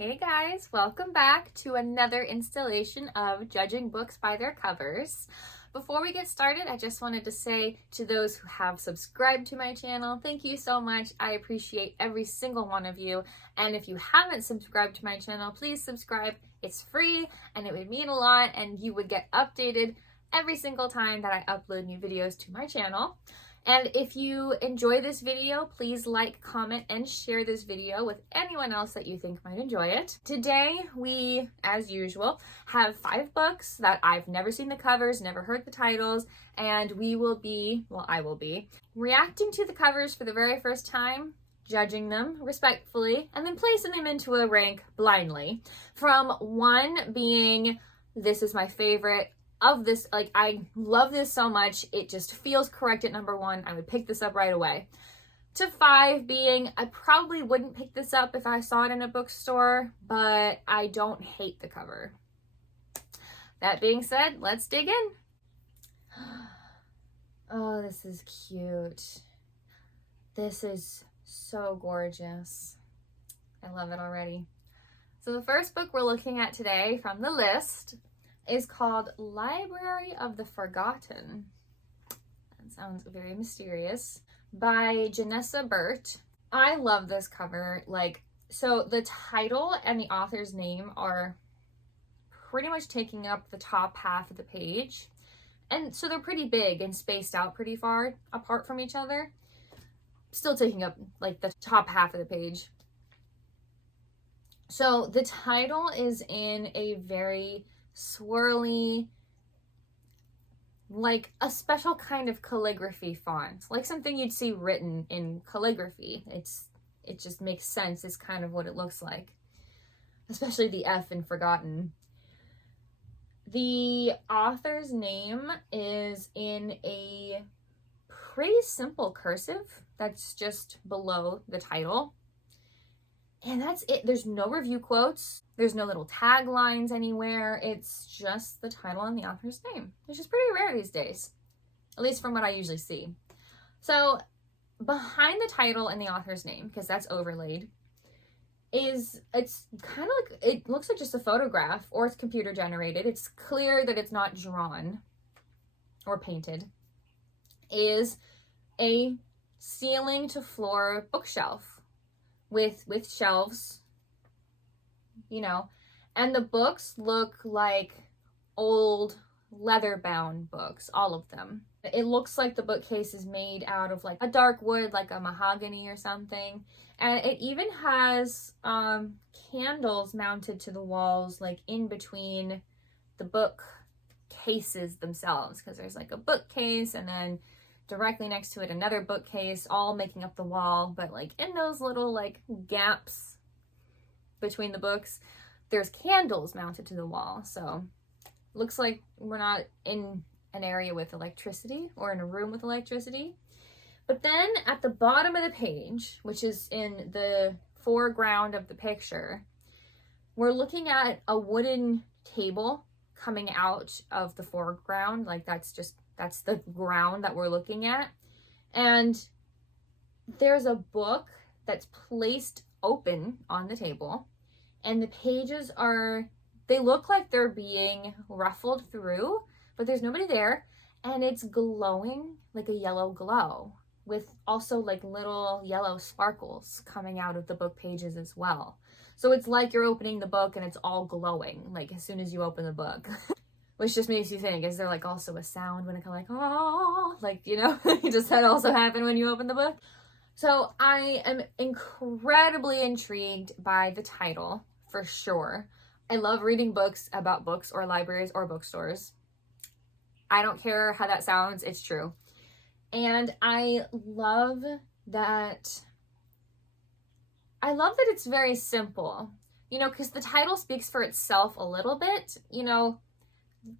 Hey guys, welcome back to another installation of Judging Books by Their Covers. Before we get started, I just wanted to say to those who have subscribed to my channel, thank you so much. I appreciate every single one of you. And if you haven't subscribed to my channel, please subscribe. It's free and it would mean a lot, and you would get updated every single time that I upload new videos to my channel. And if you enjoy this video, please like, comment, and share this video with anyone else that you think might enjoy it. Today, we, as usual, have 5 books that I've never seen the covers, never heard the titles, and I will be reacting to the covers for the very first time, judging them respectfully, and then placing them into a rank blindly. From 1 being, this is my favorite, of this, like, I love this so much, it just feels correct at number 1, I would pick this up right away, to 5 being, I probably wouldn't pick this up if I saw it in a bookstore, but I don't hate the cover. That being said, let's dig in. Oh, this is cute. This is so gorgeous. I love it already. So the first book we're looking at today from the list is called Library of the Forgotten. That sounds very mysterious. By Janessa Burt. I love this cover. So the title and the author's name are pretty much taking up the top half of the page. And so they're pretty big and spaced out pretty far apart from each other. Still taking up like the top half of the page. So the title is in a very swirly, like a special kind of calligraphy font, like something you'd see written in calligraphy. It just makes sense. It's kind of what it looks like, especially the F in Forgotten. The author's name is in a pretty simple cursive that's just below the title. And that's it. There's no review quotes. There's no little taglines anywhere. It's just the title and the author's name, which is pretty rare these days, at least from what I usually see. So behind the title and the author's name, because that's overlaid, it's kind of like, it looks like just a photograph, or it's computer generated. It's clear that it's not drawn or painted. Is a ceiling to floor bookshelf with shelves, you know, and the books look like old leather-bound books, all of them. It looks like the bookcase is made out of like a dark wood, like a mahogany or something, and it even has candles mounted to the walls, like in between the book cases themselves, because there's like a bookcase and then directly next to it another bookcase, all making up the wall, but like in those little like gaps between the books, there's candles mounted to the wall. So looks like we're not in an area with electricity or in a room with electricity. But then at the bottom of the page, which is in the foreground of the picture, we're looking at a wooden table coming out of the foreground. Like that's the ground that we're looking at. And there's a book that's placed open on the table, and the pages they look like they're being ruffled through, but there's nobody there, and it's glowing like a yellow glow with also like little yellow sparkles coming out of the book pages as well. So it's like you're opening the book and it's all glowing like as soon as you open the book. Which just makes you think, is there like also a sound when it kind of like, oh, like, you know, does that also happen when you open the book? So I am incredibly intrigued by the title, for sure. I love reading books about books or libraries or bookstores. I don't care how that sounds, it's true. And I love that it's very simple, you know, because the title speaks for itself a little bit, you know.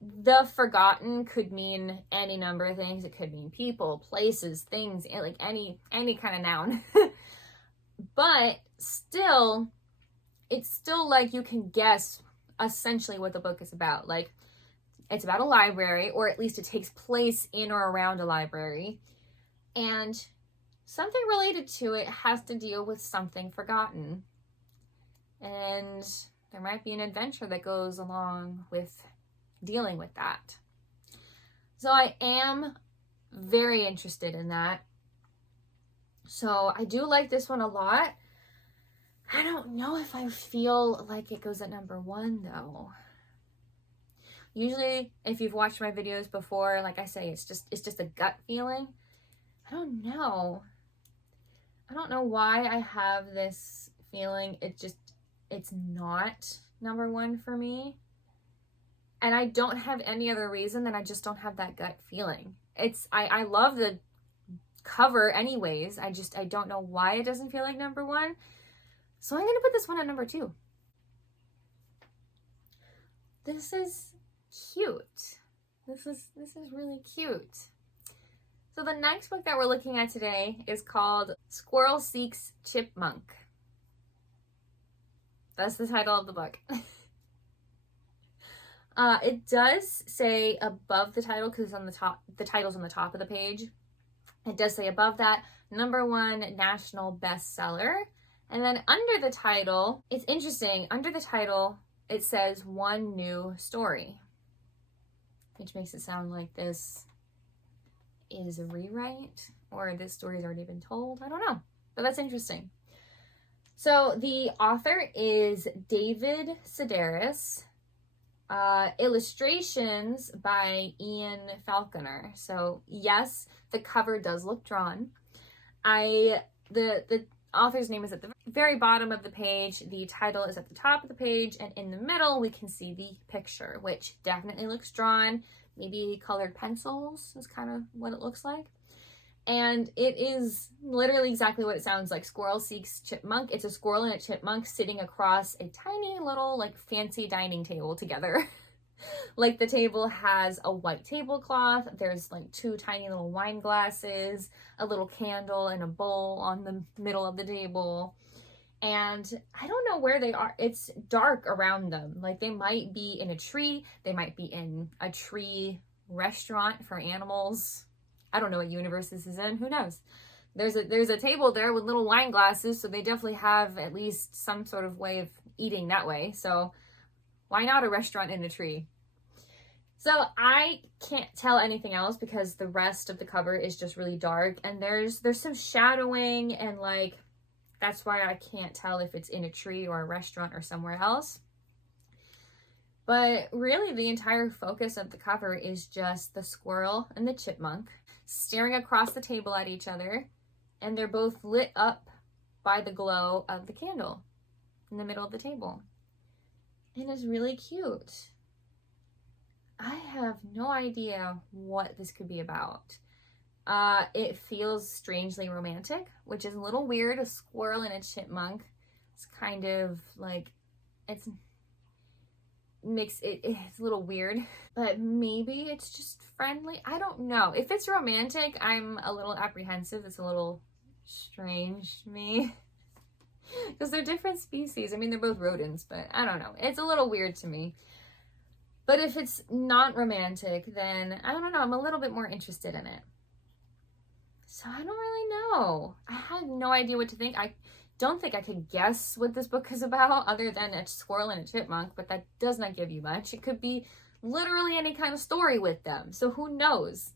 The Forgotten could mean any number of things. It could mean people, places, things, like any kind of noun. But still, it's still like you can guess essentially what the book is about. Like, it's about a library, or at least it takes place in or around a library. And something related to it has to deal with something forgotten. and there might be an adventure that goes along with dealing with that. So I am very interested in that. So I do like this one a lot. I don't know if I feel like it goes at number 1 though. Usually if you've watched my videos before, like I say, it's just a gut feeling. I don't know. I don't know why I have this feeling. It's not number 1 for me. And I don't have any other reason than I just don't have that gut feeling. I love the cover anyways. I don't know why it doesn't feel like number 1. So I'm going to put this one at number 2. This is cute. This is really cute. So the next book that we're looking at today is called Squirrel Seeks Chipmunk. That's the title of the book. It does say above the title, because it's on the top, the title's on the top of the page. It does say above that, number 1 national bestseller. And then under the title, it's interesting, under the title, it says 1 new story, which makes it sound like this is a rewrite or this story's already been told. I don't know, but that's interesting. So the author is David Sedaris. Illustrations by Ian Falconer. So yes, the cover does look drawn. The author's name is at the very bottom of the page. The title is at the top of the page, and in the middle we can see the picture, which definitely looks drawn. Maybe colored pencils is kind of what it looks like. And it is literally exactly what it sounds like. Squirrel Seeks Chipmunk. It's a squirrel and a chipmunk sitting across a tiny little like fancy dining table together. Like the table has a white tablecloth. There's like 2 tiny little wine glasses, a little candle, and a bowl on the middle of the table. And I don't know where they are. It's dark around them. Like they might be in a tree. They might be in a tree restaurant for animals. I don't know what universe this is in. Who knows? There's a table there with little wine glasses, so they definitely have at least some sort of way of eating that way. So why not a restaurant in a tree? So I can't tell anything else because the rest of the cover is just really dark, and there's some shadowing, and like that's why I can't tell if it's in a tree or a restaurant or somewhere else. But really the entire focus of the cover is just the squirrel and the chipmunk staring across the table at each other, and they're both lit up by the glow of the candle in the middle of the table. And it's really cute. I have no idea what this could be about. It feels strangely romantic, which is a little weird. A squirrel and a chipmunk. It's kind of like, it's a little weird, but maybe it's just friendly. I don't know. If it's romantic, I'm a little apprehensive. It's a little strange to me because they're different species. I mean, they're both rodents, but I don't know. It's a little weird to me. But if it's not romantic, then I don't know. I'm a little bit more interested in it. So I don't really know. I have no idea what to think. I don't think I could guess what this book is about other than a squirrel and a chipmunk, but that does not give you much. It could be literally any kind of story with them. So who knows?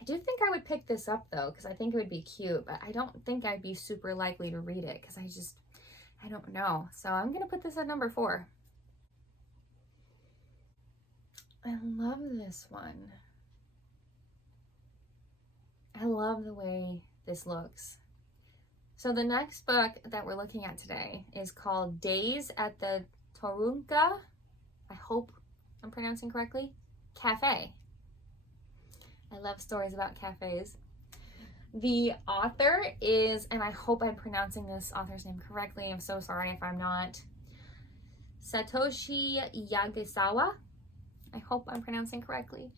I do think I would pick this up though, because I think it would be cute, but I don't think I'd be super likely to read it because I don't know. So I'm going to put this at number 4. I love this one. I love the way this looks. So the next book that we're looking at today is called Days at the Torunga, I hope I'm pronouncing correctly, Cafe. I love stories about cafes. The author is, and I hope I'm pronouncing this author's name correctly, I'm so sorry if I'm not, Satoshi Yagasawa. I hope I'm pronouncing correctly.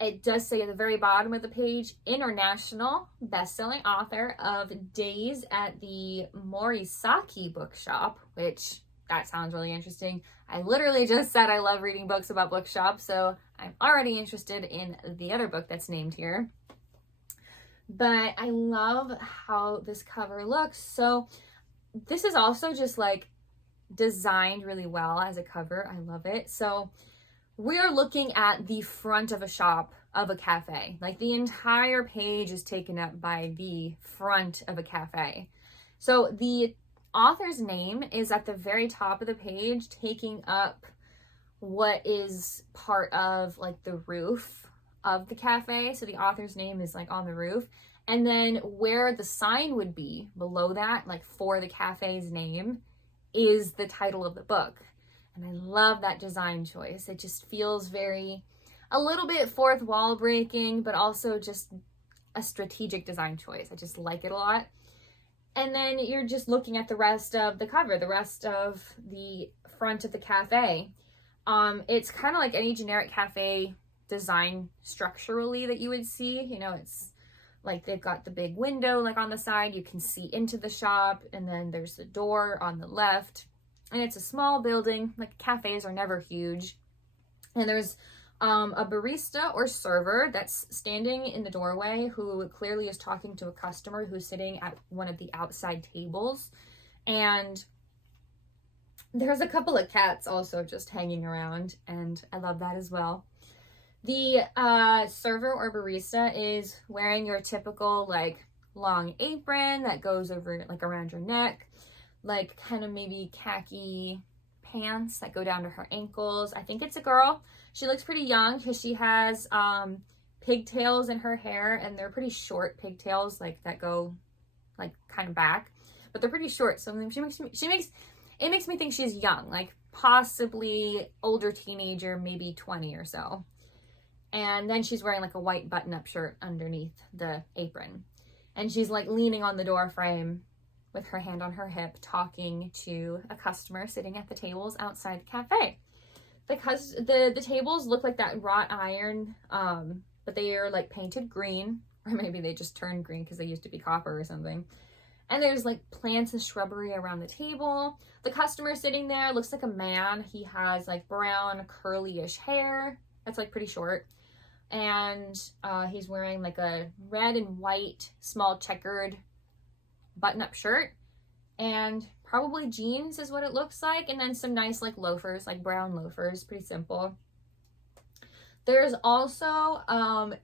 It does say at the very bottom of the page, international best-selling author of Days at the Morisaki Bookshop, which that sounds really interesting. I literally just said I love reading books about bookshops, so I'm already interested in the other book that's named here. but I love how this cover looks. So this is also just like designed really well as a cover. I love it. So we are looking at the front of a shop of a cafe. Like the entire page is taken up by the front of a cafe. So the author's name is at the very top of the page, taking up what is part of like the roof of the cafe. So the author's name is like on the roof. And then where the sign would be below that, like for the cafe's name, is the title of the book. And I love that design choice. It just feels a little bit fourth wall breaking, but also just a strategic design choice. I just like it a lot. And then you're just looking at the rest of the cover, the rest of the front of the cafe. It's kind of like any generic cafe design structurally that you would see. You know, it's like they've got the big window like on the side, you can see into the shop, and then there's the door on the left. And it's a small building, like cafes are never huge. And there's a barista or server that's standing in the doorway who clearly is talking to a customer who's sitting at one of the outside tables. And there's a couple of cats also just hanging around, and I love that as well. The server or barista is wearing your typical like long apron that goes over like around your neck, like kind of maybe khaki pants that go down to her ankles. I think it's a girl. She looks pretty young because she has pigtails in her hair, and they're pretty short pigtails, like that go like kind of back, but they're pretty short. So it makes me think she's young, like possibly older teenager, maybe 20 or so. And then she's wearing like a white button-up shirt underneath the apron, and she's like leaning on the door frame with her hand on her hip, talking to a customer sitting at the tables outside the cafe. The tables look like that wrought iron, but they are like painted green, or maybe they just turned green because they used to be copper or something. And there's like plants and shrubbery around the table. The customer sitting there looks like a man. He has like brown curly-ish hair that's like pretty short. And he's wearing like a red and white small checkered button-up shirt, and probably jeans is what it looks like, and then some nice like loafers, like brown loafers, pretty simple. There's also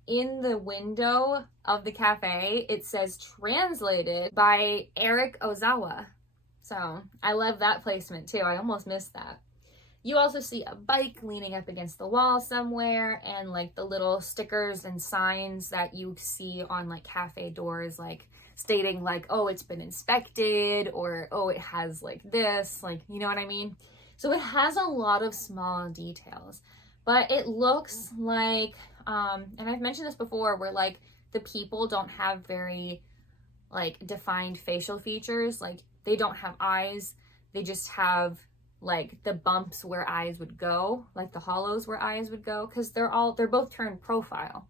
in the window of the cafe, it says translated by Eric Ozawa. So I love that placement too. I almost missed that. You also see a bike leaning up against the wall somewhere, and like the little stickers and signs that you see on like cafe doors, like stating like, oh, it's been inspected, or oh, it has like this, like, you know what I mean? So it has a lot of small details, but it looks like, and I've mentioned this before, where like the people don't have very like defined facial features. Like they don't have eyes, they just have like the bumps where eyes would go, like the hollows where eyes would go, because they're both turned profile.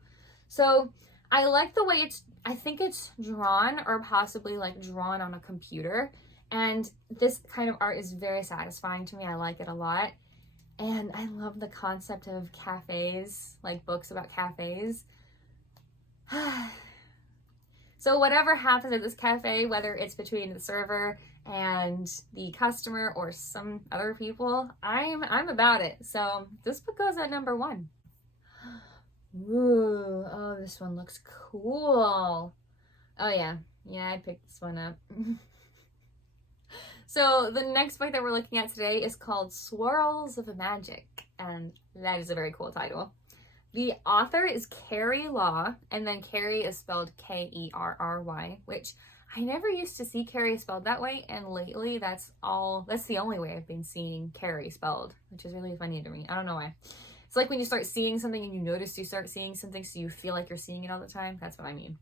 So I like the way I think it's drawn, or possibly like drawn on a computer, and this kind of art is very satisfying to me. I like it a lot, and I love the concept of cafes, like books about cafes. So whatever happens at this cafe, whether it's between the server and the customer or some other people, I'm about it. So this book goes at number 1. Ooh, oh, this one looks cool. Oh yeah, I picked this one up. So the next book that we're looking at today is called Swirls of Magic, and that is a very cool title. The author is Kerry Law, and then Kerry is spelled Kerry, which I never used to see Kerry spelled that way, and lately that's the only way I've been seeing Kerry spelled, which is really funny to me. I don't know why. It's like when you start seeing something and you notice you start seeing something, so you feel like you're seeing it all the time. That's what I mean.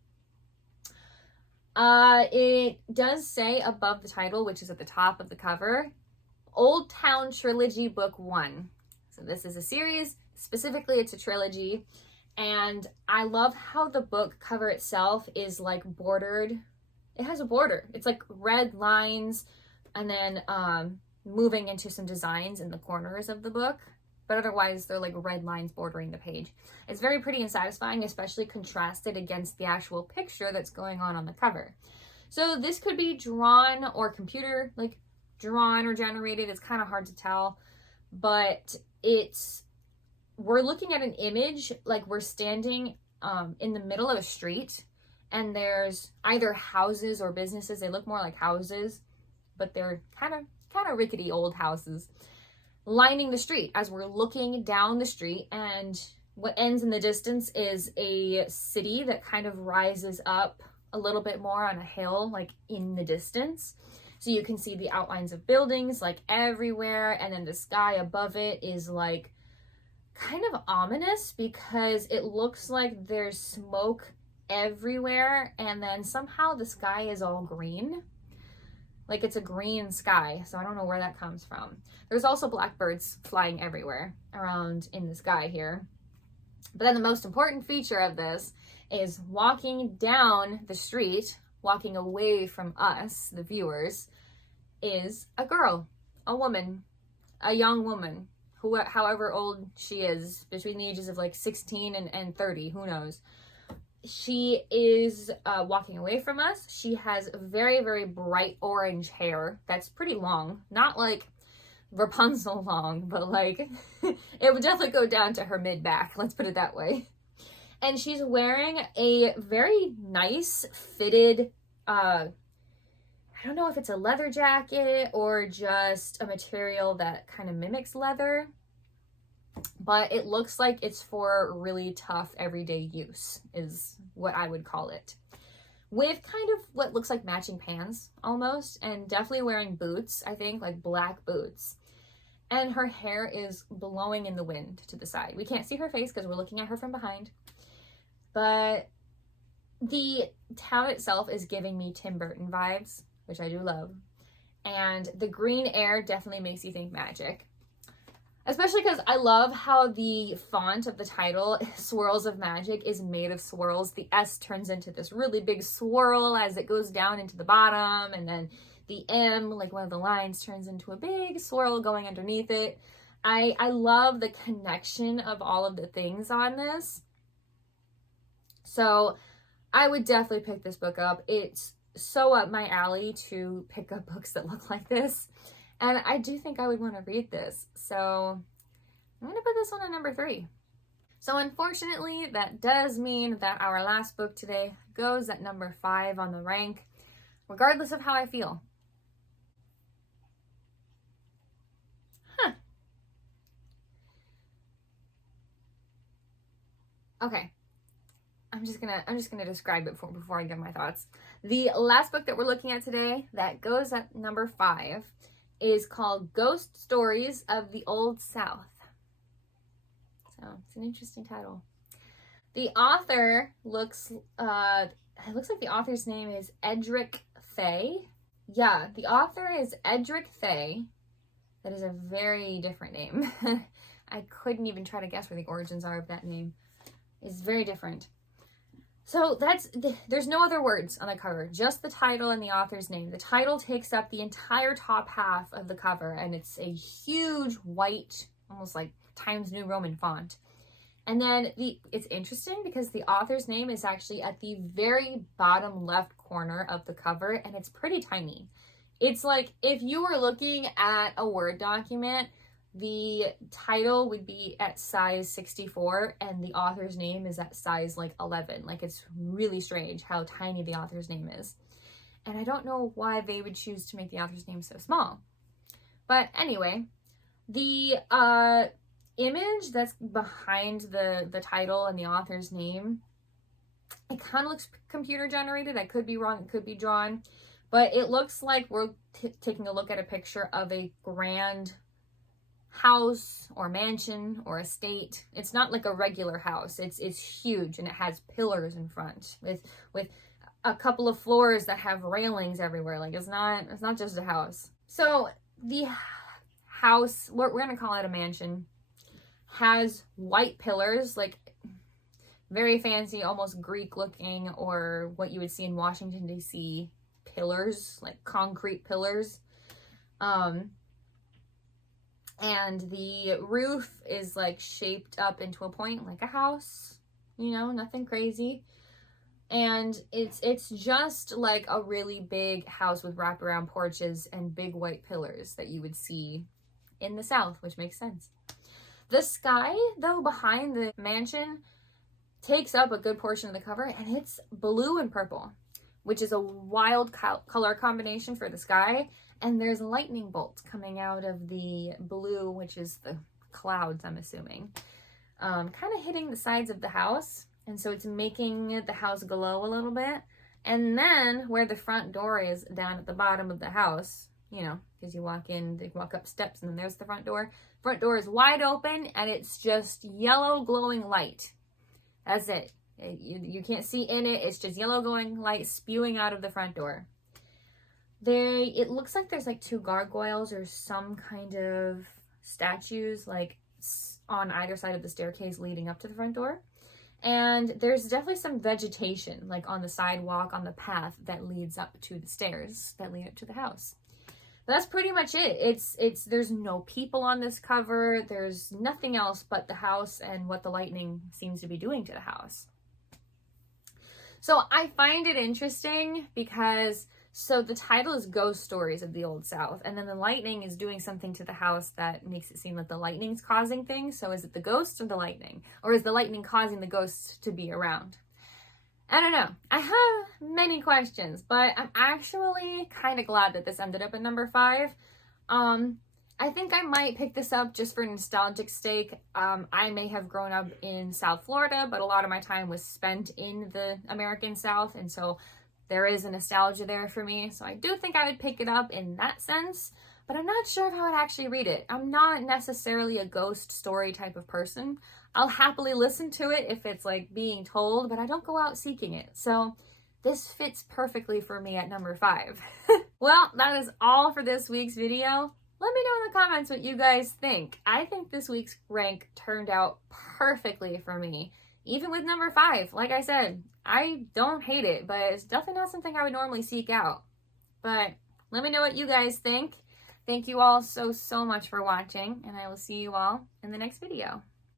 It does say above the title, which is at the top of the cover, Old Town Trilogy Book 1. So this is a series. Specifically, it's a trilogy. And I love how the book cover itself is like bordered. It has a border. It's like red lines, and then moving into some designs in the corners of the book. but otherwise they're like red lines bordering the page. It's very pretty and satisfying, especially contrasted against the actual picture that's going on the cover. So this could be drawn or computer like drawn or generated. It's kind of hard to tell, but we're looking at an image like we're standing in the middle of a street, and there's either houses or businesses. They look more like houses, but they're kind of rickety old houses lining the street as we're looking down the street. And what ends in the distance is a city that kind of rises up a little bit more on a hill, like in the distance. So you can see the outlines of buildings like everywhere, and then the sky above it is like kind of ominous because it looks like there's smoke everywhere, and then somehow the sky is all green. Like it's a green sky, so I don't know where that comes from. There's also blackbirds flying everywhere around in the sky here. But then the most important feature of this is walking down the street, walking away from us, the viewers, is a girl, a woman, a young woman, however old she is, between the ages of like 16 and 30, who knows. She is walking away from us. She has very, very bright orange hair that's pretty long. Not like Rapunzel long, but like it would definitely go down to her mid-back. Let's put it that way. And she's wearing a very nice fitted, I don't know if it's a leather jacket or just a material that kind of mimics leather, but it looks like it's for really tough everyday use is what I would call it. With kind of what looks like matching pants almost, and definitely wearing boots, I think, like black boots. And her hair is blowing in the wind to the side. We can't see her face because we're looking at her from behind. But the town itself is giving me Tim Burton vibes, which I do love. And the green air definitely makes you think magic. Especially because I love how the font of the title, Swirls of Magic, is made of swirls. The S turns into this really big swirl as it goes down into the bottom, and then the M, like one of the lines, turns into a big swirl going underneath it. I love the connection of all of the things on this. So I would definitely pick this book up. It's so up my alley to pick up books that look like this. And I do think I would want to read this. So I'm going to put this one at number 3. So unfortunately, that does mean that our last book today goes at number 5 on the rank, regardless of how I feel. Okay. I'm just gonna describe it before I give my thoughts. The last book that we're looking at today that goes at number 5 is called Ghost Stories of the Old South. So it's an interesting title. The author it looks like the author's name is Edric Fay. Yeah, the author is Edric Fay. That is a very different name. I couldn't even try to guess where the origins are of that name. It's very different. So there's no other words on the cover, just the title and the author's name. The title takes up the entire top half of the cover, and it's a huge white, almost like Times New Roman font. And then it's interesting because the author's name is actually at the very bottom left corner of the cover, and it's pretty tiny. It's like if you were looking at a Word document, the title would be at size 64 and the author's name is at size like 11. Like it's really strange how tiny the author's name is. And I don't know why they would choose to make the author's name so small. But anyway, the image that's behind the title and the author's name, it kind of looks computer generated. I could be wrong, it could be drawn, but it looks like we're taking a look at a picture of a grand house or mansion or estate. It's not like a regular house. It's huge, and it has pillars in front with a couple of floors that have railings everywhere. Like it's not just a house. So the house, we're gonna call it a mansion, has white pillars, like very fancy, almost Greek looking, or what you would see in Washington DC pillars, like concrete pillars. And the roof is like shaped up into a point like a house, you know, nothing crazy. And it's just like a really big house with wraparound porches and big white pillars that you would see in the South, which makes sense. The sky, though, behind the mansion takes up a good portion of the cover, and it's blue and purple, which is a wild color combination for the sky. And there's lightning bolts coming out of the blue, which is the clouds, I'm assuming, kind of hitting the sides of the house. And so it's making the house glow a little bit. And then where the front door is down at the bottom of the house, you know, because you walk in, they walk up steps, and then there's the front door. Front door is wide open, and it's just yellow glowing light. That's it. You can't see in it. It's just yellow glowing light spewing out of the front door. It looks like there's like 2 gargoyles or some kind of statues like on either side of the staircase leading up to the front door. And there's definitely some vegetation like on the sidewalk, on the path that leads up to the stairs that lead up to the house. But that's pretty much it. There's no people on this cover. There's nothing else but the house and what the lightning seems to be doing to the house. So I find it interesting because so the title is Ghost Stories of the Old South, and then the lightning is doing something to the house that makes it seem like the lightning's causing things. So is it the ghost or the lightning? Or is the lightning causing the ghost to be around? I don't know. I have many questions, but I'm actually kind of glad that this ended up at number 5. I think I might pick this up just for nostalgic sake. I may have grown up in South Florida, but a lot of my time was spent in the American South, and so there is a nostalgia there for me. So I do think I would pick it up in that sense, but I'm not sure if I would actually read it. I'm not necessarily a ghost story type of person. I'll happily listen to it if it's like being told, but I don't go out seeking it. So this fits perfectly for me at number 5. Well, that is all for this week's video. Let me know in the comments what you guys think. I think this week's rank turned out perfectly for me. Even with number 5, like I said, I don't hate it, but it's definitely not something I would normally seek out. But let me know what you guys think. Thank you all so much for watching, and I will see you all in the next video.